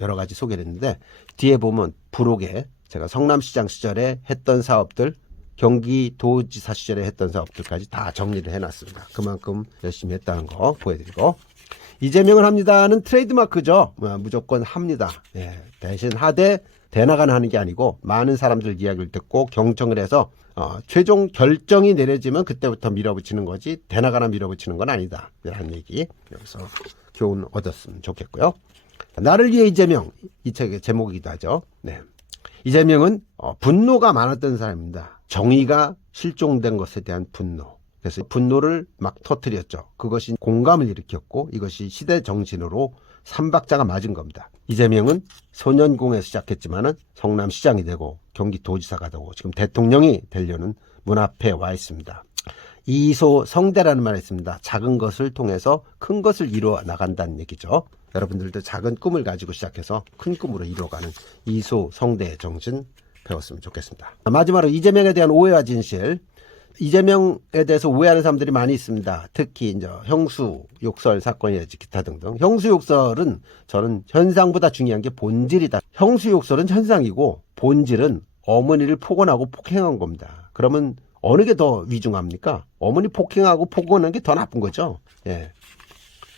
여러 가지 소개를 했는데 뒤에 보면 부록에 제가 성남시장 시절에 했던 사업들 경기도지사 시절에 했던 사업들까지 다 정리를 해놨습니다. 그만큼 열심히 했다는 거 보여드리고 이재명을 합니다는 트레이드마크죠. 무조건 합니다. 대신 하되 대나가는 하는 게 아니고 많은 사람들 이야기를 듣고 경청을 해서 최종 결정이 내려지면 그때부터 밀어붙이는 거지 대나가나 밀어붙이는 건 아니다. 이런 얘기 여기서 교훈 얻었으면 좋겠고요. 나를 위해 이재명 이 책의 제목이기도 하죠. 네. 이재명은 분노가 많았던 사람입니다. 정의가 실종된 것에 대한 분노. 그래서 분노를 막 터뜨렸죠. 그것이 공감을 일으켰고 이것이 시대 정신으로 3박자가 맞은 겁니다. 이재명은 소년공에서 시작했지만은 성남시장이 되고 경기도지사가 되고 지금 대통령이 되려는 문 앞에 와 있습니다. 이소성대라는 말이 있습니다. 작은 것을 통해서 큰 것을 이루어 나간다는 얘기죠. 여러분들도 작은 꿈을 가지고 시작해서 큰 꿈으로 이루어가는 이소성대의 정신 배웠으면 좋겠습니다. 마지막으로 이재명에 대한 오해와 진실. 이재명에 대해서 오해하는 사람들이 많이 있습니다. 특히 이제 형수 욕설 사건이라든지 기타 등등. 형수 욕설은 저는 현상보다 중요한 게 본질이다. 형수 욕설은 현상이고 본질은 어머니를 폭언하고 폭행한 겁니다. 그러면 어느 게 더 위중합니까? 어머니 폭행하고 폭언하는 게 더 나쁜 거죠. 예.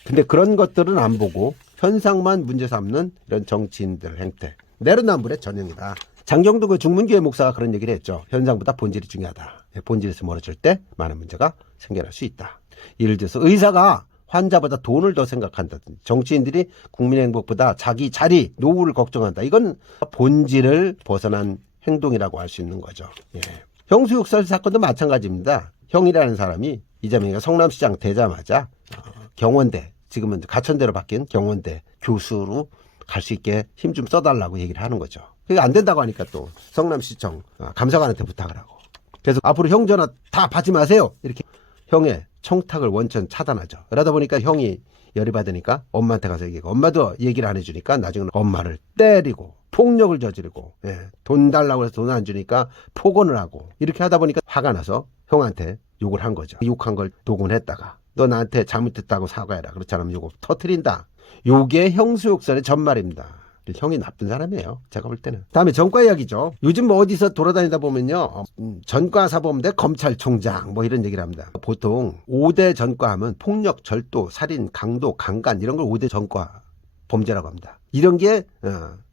근데 그런 것들은 안 보고 현상만 문제 삼는 이런 정치인들 행태. 내로남불의 전형이다. 장경도 그 중문교회 목사가 그런 얘기를 했죠. 현상보다 본질이 중요하다. 본질에서 멀어질 때 많은 문제가 생겨날 수 있다. 예를 들어서 의사가 환자보다 돈을 더 생각한다든지 정치인들이 국민의 행복보다 자기 자리, 노후를 걱정한다. 이건 본질을 벗어난 행동이라고 할 수 있는 거죠. 예. 형수욕설 사건도 마찬가지입니다. 형이라는 사람이 이재명이가 성남시장 되자마자 경원대, 지금은 가천대로 바뀐 경원대 교수로 갈 수 있게 힘 좀 써달라고 얘기를 하는 거죠. 그게 안 된다고 하니까 또 성남시청 감사관한테 부탁을 하고 그래서 앞으로 형 전화 다 받지 마세요. 이렇게 형의 청탁을 원천 차단하죠. 그러다 보니까 형이 열이 받으니까 엄마한테 가서 얘기하고 엄마도 얘기를 안 해주니까 나중에는 엄마를 때리고 폭력을 저지르고 돈 달라고 해서 돈 안 주니까 폭언을 하고 이렇게 하다 보니까 화가 나서 형한테 욕을 한 거죠. 욕한 걸 녹음했다가 너 나한테 잘못했다고 사과해라. 그렇지 않으면 요거 터트린다. 요게 형수욕설의 전말입니다. 형이 나쁜 사람이에요. 제가 볼 때는. 다음에 전과 이야기죠. 요즘 뭐 어디서 돌아다니다 보면요. 전과사범대 검찰총장 뭐 이런 얘기를 합니다. 보통 5대 전과하면 폭력, 절도, 살인, 강도, 강간 이런 걸 5대 전과 범죄라고 합니다. 이런 게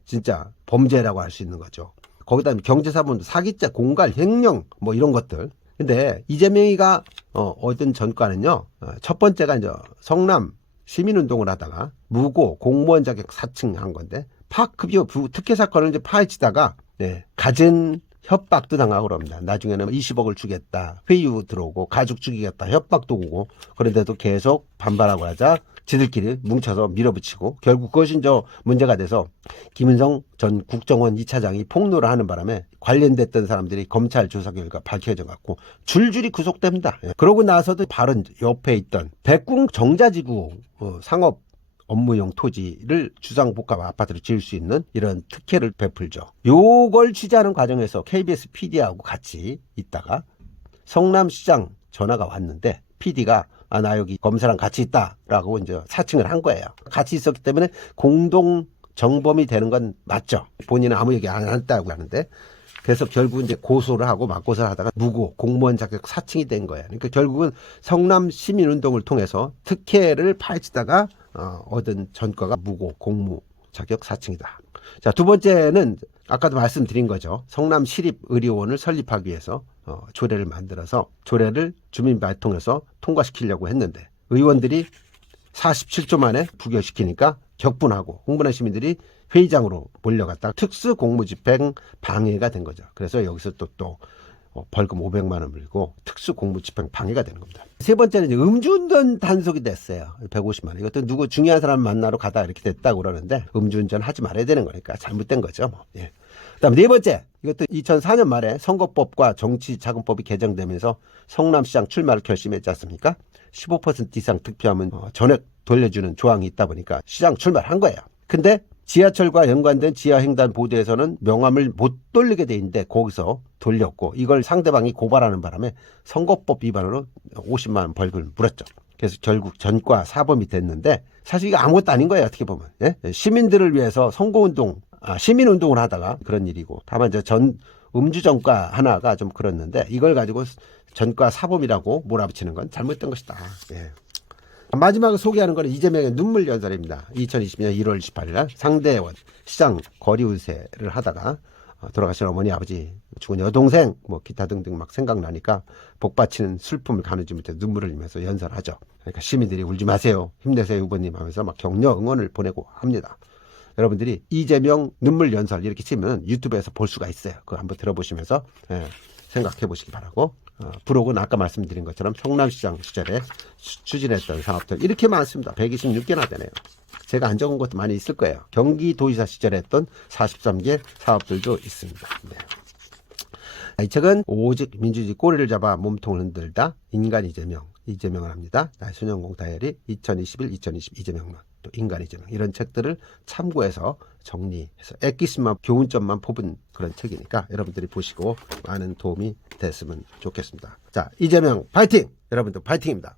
진짜 범죄라고 할 수 있는 거죠. 거기다 경제사범도 사기죄, 공갈, 횡령 뭐 이런 것들. 근데 이재명이가 얻은 전과는요. 첫 번째가 이제 성남 시민운동을 하다가 무고 공무원 자격 사칭한 건데 파급여 특혜 사건을 이제 파헤치다가 갖은 협박도 당하고 그럽니다. 나중에는 20억을 주겠다. 회유 들어오고 가족 죽이겠다. 협박도 오고 그런데도 계속 반발하고 하자 지들끼리 뭉쳐서 밀어붙이고 결국 그것이 이제 문제가 돼서 김은성 전 국정원 2차장이 폭로를 하는 바람에 관련됐던 사람들이 검찰 조사 결과 밝혀져 갖고 줄줄이 구속됩니다. 그러고 나서도 바로 옆에 있던 백궁 정자지구 상업 업무용 토지를 주상복합 아파트로 지을 수 있는 이런 특혜를 베풀죠. 요걸 취재하는 과정에서 KBS PD하고 같이 있다가 성남시장 전화가 왔는데 PD가 나 여기 검사랑 같이 있다라고 이제 사칭을 한 거예요. 같이 있었기 때문에 공동 정범이 되는 건 맞죠. 본인은 아무 얘기 안 했다고 하는데 그래서 결국 이제 고소를 하고 맞고소를 하다가 무고 공무원 자격 사칭이 된 거예요. 그러니까 결국은 성남 시민운동을 통해서 특혜를 파헤치다가 얻은 전과가 무고 공무 자격 사칭이다. 자, 두 번째는 아까도 말씀드린 거죠. 성남 시립의료원을 설립하기 위해서 조례를 만들어서 조례를 주민발 통해서 통과시키려고 했는데 의원들이 47초 만에 부결시키니까 격분하고 흥분한 시민들이 회의장으로 몰려갔다 특수공무집행 방해가 된 거죠. 그래서 여기서 또 벌금 500만 원 물고 특수공무집행 방해가 되는 겁니다. 세 번째는 이제 음주운전 단속이 됐어요. 150만 원. 이것도 누구 중요한 사람 만나러 가다 이렇게 됐다고 그러는데 음주운전 하지 말아야 되는 거니까 잘못된 거죠. 뭐. 예. 그다음 네 번째, 이것도 2004년 말에 선거법과 정치자금법이 개정되면서 성남시장 출마를 결심했지 않습니까? 15% 이상 득표하면 전액 돌려주는 조항이 있다 보니까 시장 출마를 한 거예요. 근데 지하철과 연관된 지하횡단보도에서는 명함을 못 돌리게 돼 있는데 거기서 돌렸고 이걸 상대방이 고발하는 바람에 선거법 위반으로 50만 원 벌금을 물었죠. 그래서 결국 전과 사범이 됐는데 사실 이거 아무것도 아닌 거예요. 어떻게 보면. 예? 시민들을 위해서 시민운동을 하다가 그런 일이고 다만 음주 전과 하나가 좀 그렇는데 이걸 가지고 전과 사범이라고 몰아붙이는 건 잘못된 것이다. 예. 마지막으로 소개하는 것은 이재명의 눈물 연설입니다. 2020년 1월 28일 날 상대원 시장 거리 운세를 하다가 돌아가신 어머니, 아버지, 죽은 여동생, 기타 등등 막 생각나니까 복받치는 슬픔을 가누지 못해 눈물을 흘리면서 연설하죠. 그러니까 시민들이 울지 마세요, 힘내세요 후보님 하면서 막 격려 응원을 보내고 합니다. 여러분들이 이재명 눈물 연설 이렇게 치면 유튜브에서 볼 수가 있어요. 그거 한번 들어보시면서 생각해 보시기 바라고. 부록은 아까 말씀드린 것처럼 성남시장 시절에 추진했던 사업들 이렇게 많습니다. 126개나 되네요. 제가 안 적은 것도 많이 있을 거예요. 경기도지사 시절에 했던 43개 사업들도 있습니다. 네. 이 책은 오직 민주주의 꼬리를 잡아 몸통을 흔들다 인간 이재명을 합니다. 손영공 다이어리 2021, 2020 이재명론 또 인간 이재명 이런 책들을 참고해서 정리해서 액기스만 교훈점만 뽑은 그런 책이니까 여러분들이 보시고 많은 도움이 됐으면 좋겠습니다. 자, 이재명 파이팅! 여러분들 파이팅입니다.